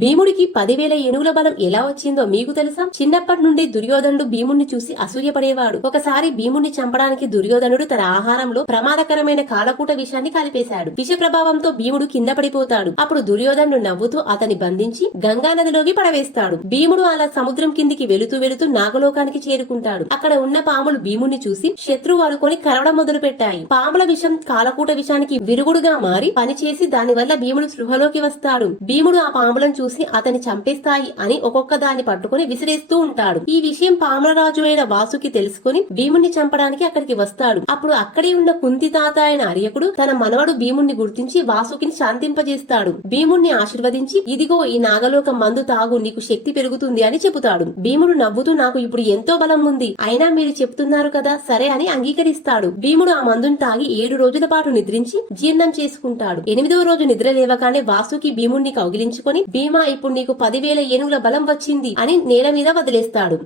భీముడికి 10,000 ఏనుగుల బలం ఎలా వచ్చిందో మీకు తెలుసా? చిన్నప్పటి నుండి దుర్యోధనుడు భీముణ్ణి చూసి అసూయపడేవాడు. ఒకసారి భీముణ్ణి చంపడానికి దుర్యోధనుడు తన ఆహారంలో ప్రమాదకరమైన కాలకూట విషాన్ని కలిపేశాడు. విష ప్రభావంతో భీముడు కింద పడిపోతాడు. అప్పుడు దుర్యోధనుడు నవ్వుతూ అతని బంధించి గంగా నదిలోకి పడవేస్తాడు. భీముడు అలా సముద్రం కిందికి వెళుతూ వెళుతూ నాగలోకానికి చేరుకుంటాడు. అక్కడ ఉన్న పాములు భీముణ్ణి చూసి శత్రువు అనుకొని కరవడం మొదలు పెట్టాయి. పాముల విషం కాలకూట విషానికి విరుగుడుగా మారి పనిచేసి దానివల్ల భీముడు స్పృహలోకి వస్తాడు. భీముడు ఆ పాములను చూసి అతని చంపేస్తాయి అని ఒక్కొక్క దాన్ని పట్టుకుని విసిరేస్తూ ఉంటాడు. ఈ విషయం పాముల రాజు అయిన వాసుకి తెలుసుకుని భీముణ్ణి చంపడానికి అక్కడికి వస్తాడు. అప్పుడు అక్కడే ఉన్న కుంతి తాత అయిన అర్యకుడు తన మనవడు భీముణ్ణి గుర్తించి వాసుకిని శాంతింపజేస్తాడు. భీముణ్ణి ఆశీర్వదించి ఇదిగో ఈ నాగలోక మందు తాగు, నీకు శక్తి పెరుగుతుంది అని చెబుతాడు. భీముడు నవ్వుతూ నాకు ఇప్పుడు ఎంతో బలం ఉంది, అయినా మీరు చెప్తున్నారు కదా సరే అని అంగీకరిస్తాడు. భీముడు ఆ మందును తాగి 7 రోజుల పాటు నిద్రించి జీర్ణం చేసుకుంటాడు. 8వ రోజు నిద్ర లేవగానే వాసుకి భీముణ్ణి కౌగిలించుకొని భీమా ఇప్పుడు నీకు 10,000 ఏనుగుల బలం వచ్చింది అని నేల మీద వదిలేస్తాడు.